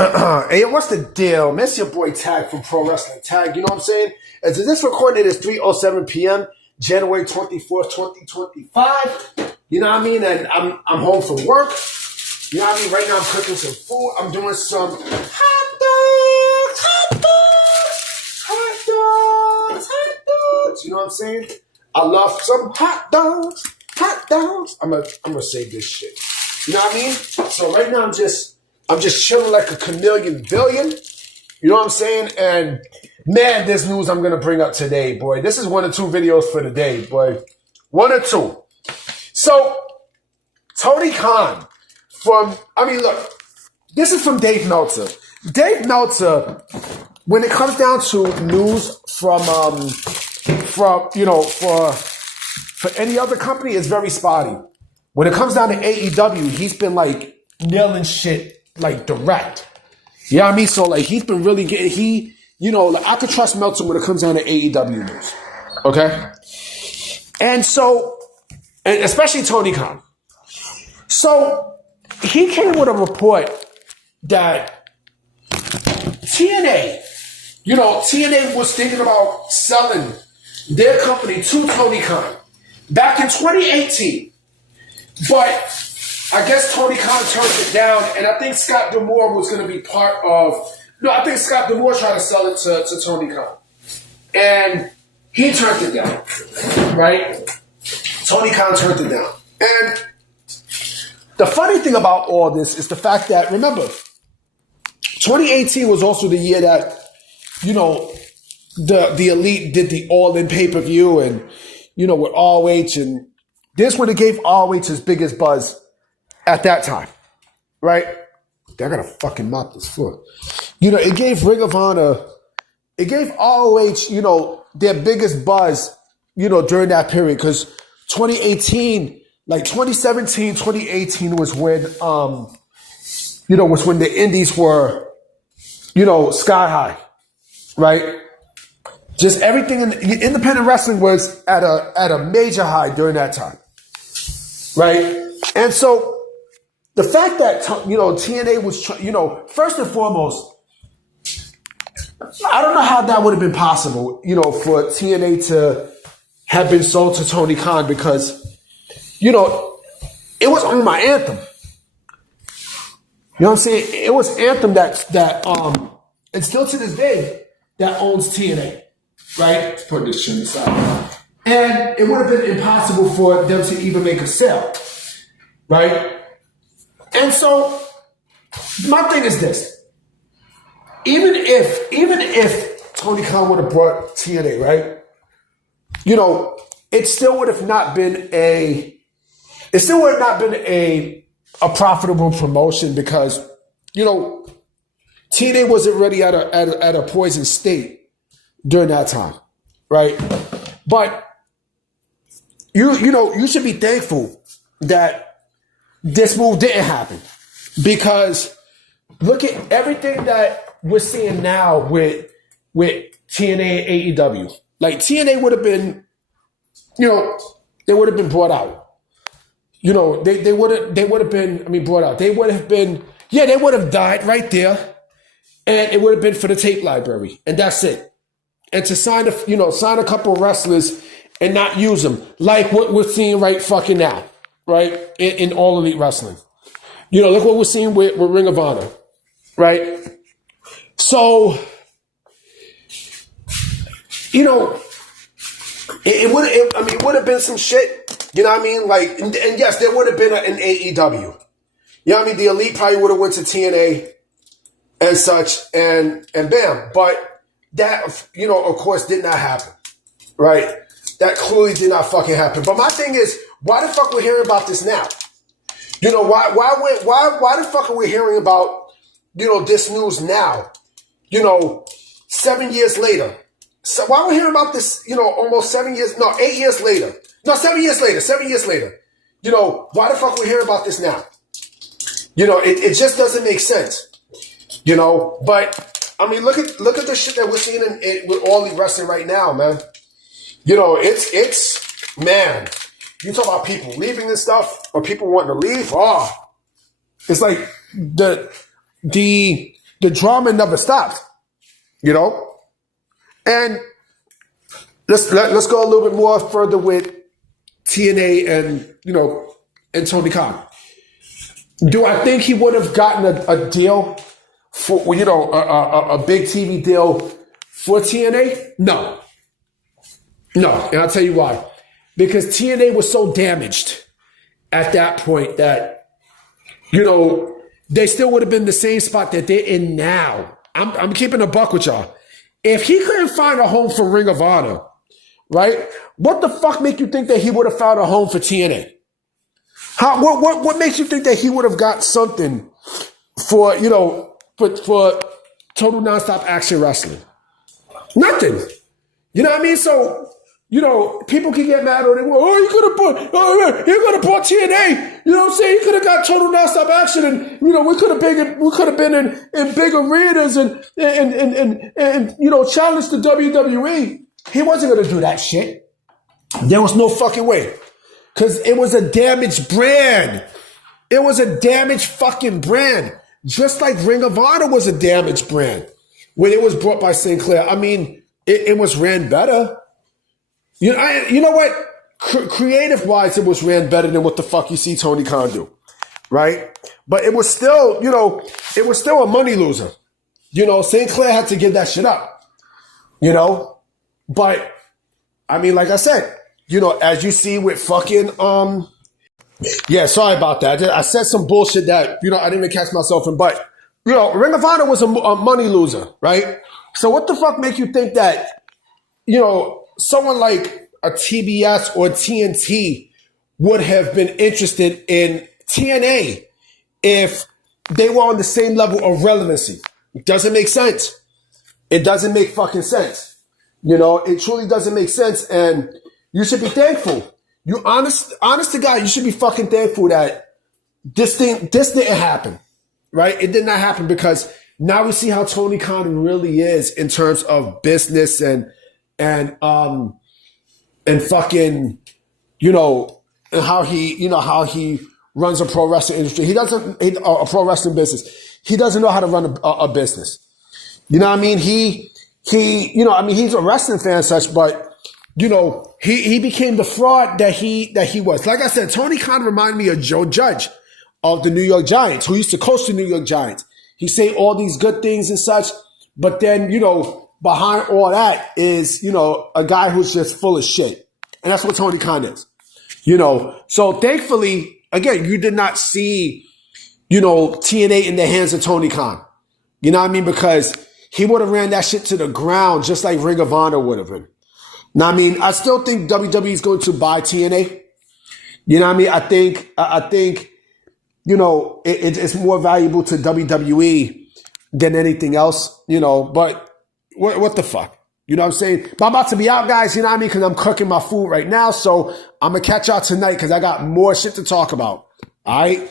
Hey, what's the deal? Miss your boy Tag from Pro Wrestling Tag. You know what I'm saying? As this recording is 3:07 p.m., January 24th, 2025. You know what I mean? And I'm home from work. You know what I mean? Right now I'm cooking some food. I'm doing some hot dogs. You know what I'm saying? I love some hot dogs. I'm gonna save this shit. You know what I mean? So right now I'm just chilling like a chameleon billion. You know what I'm saying? And man, this news I'm going to bring up today, boy. This is one or two videos for the day, boy. One or two. So, Tony Khan look, this is from Dave Meltzer. Dave Meltzer, when it comes down to news from for any other company, it's very spotty. When it comes down to AEW, he's been like nailing shit like direct. You know what I mean? So like he's been really getting, I could trust Meltzer when it comes down to AEW news. Okay? And especially Tony Khan. So he came with a report that TNA was thinking about selling their company to Tony Khan back in 2018. But I guess Tony Khan turned it down, and I think Scott D'Amore was going to be part of... No, I think Scott D'Amore tried to sell it to Tony Khan. And he turned it down, right? Tony Khan turned it down. And the funny thing about all this is the fact that, remember, 2018 was also the year that, the Elite did the All-In pay-per-view and, with ROH, and this would have gave ROH his biggest buzz at that time, right? They're gonna fucking mop this floor. It gave Ring of Honor, it gave ROH, their biggest buzz, during that period. Because 2018, like 2017, 2018 was when, was when the indies were, sky high, right? Just everything in independent wrestling was at a major high during that time, right? And so, the fact that, TNA was, first and foremost, I don't know how that would have been possible, for TNA to have been sold to Tony Khan because, it was on my Anthem. You know what I'm saying? It was Anthem that and still to this day, that owns TNA, right? Let's put this shit aside. And it would have been impossible for them to even make a sale, right? And so, my thing is this. Even if Tony Khan would have brought TNA, right? It still would have not been a profitable promotion because, TNA wasn't really at a poisoned state during that time, right? But you should be thankful that this move didn't happen because look at everything that we're seeing now with TNA and AEW. Like TNA would have been, they would have been brought out. They would have been, brought out. They would have been, they would have died right there, and it would have been for the tape library, and that's it. And to sign a couple of wrestlers and not use them, like what we're seeing right fucking now. Right? In All Elite Wrestling. Look what we're seeing with Ring of Honor. Right? So, it would have been some shit. You know what I mean? Like, and yes, there would have been an AEW. You know what I mean? The Elite probably would have went to TNA and such, and bam. But that, of course, did not happen. Right? That clearly did not fucking happen. But my thing is, why the fuck we're hearing about this now? Why the fuck are we hearing about, this news now? 7 years later. So why are we hearing about this, almost 8 years later. No, 7 years later, 7 years later. Why the fuck are we hearing about this now? It just doesn't make sense. But, look at the shit that we're seeing with All Elite Wrestling right now, man. It's man, you talk about people leaving and stuff or people wanting to leave. Oh, it's like the the drama never stopped, you know? And let's go a little bit more further with TNA and, you know, and Tony Khan. Do I think he would have gotten a deal for, you know, a big TV deal for TNA? No. No, and I'll tell you why. Because TNA was so damaged at that point that, you know, they still would have been the same spot that they're in now. I'm keeping a buck with y'all. If he couldn't find a home for Ring of Honor, right? What the fuck make you think that he would have found a home for TNA? What makes you think that he would have got something for, you know, for total nonstop action wrestling? Nothing. You know what I mean? So, you know, people can get mad on it. Oh, he could have bought TNA. You know what I'm saying? He could have got total nonstop action, and you know, we could have been in big arenas and you know, challenged the WWE. He wasn't gonna do that shit. There was no fucking way. Because it was a damaged brand. It was a damaged fucking brand. Just like Ring of Honor was a damaged brand when it was brought by Sinclair. I mean, it was ran better. You know what? Creative-wise, it was ran better than what the fuck you see Tony Khan do. Right? But it was still, you know, it was still a money loser. You know, Sinclair had to give that shit up. You know? But, I mean, like I said, you know, as you see with fucking, yeah, sorry about that. I said some bullshit that, you know, I didn't even catch myself in, but, you know, Ring of Honor was a money loser, right? So what the fuck make you think that, you know, someone like a TBS or TNT would have been interested in TNA if they were on the same level of relevancy? It doesn't make sense. It doesn't make fucking sense. You know, it truly doesn't make sense, and you should be thankful. You honest to God, you should be fucking thankful that this didn't happen, right? It did not happen because now we see how Tony Khan really is in terms of business and fucking, you know, and how he runs a pro wrestling industry. A pro wrestling business. He doesn't know how to run a business. You know what I mean? You know, I mean, he's a wrestling fan and such, but you know, he became the fraud that he was. Like I said, Tony Khan reminded me of Joe Judge of the New York Giants, who used to coach the New York Giants. He say all these good things and such, but then, you know, behind all that is, you know, a guy who's just full of shit. And that's what Tony Khan is. You know, so thankfully, again, you did not see, you know, TNA in the hands of Tony Khan. You know what I mean? Because he would have ran that shit to the ground just like Ring of Honor would have been. Now, I mean, I still think WWE is going to buy TNA. You know what I mean? I think, you know, it's more valuable to WWE than anything else, you know, but what the fuck? You know what I'm saying? But I'm about to be out, guys, you know what I mean? Because I'm cooking my food right now. So I'm going to catch y'all tonight because I got more shit to talk about. All right?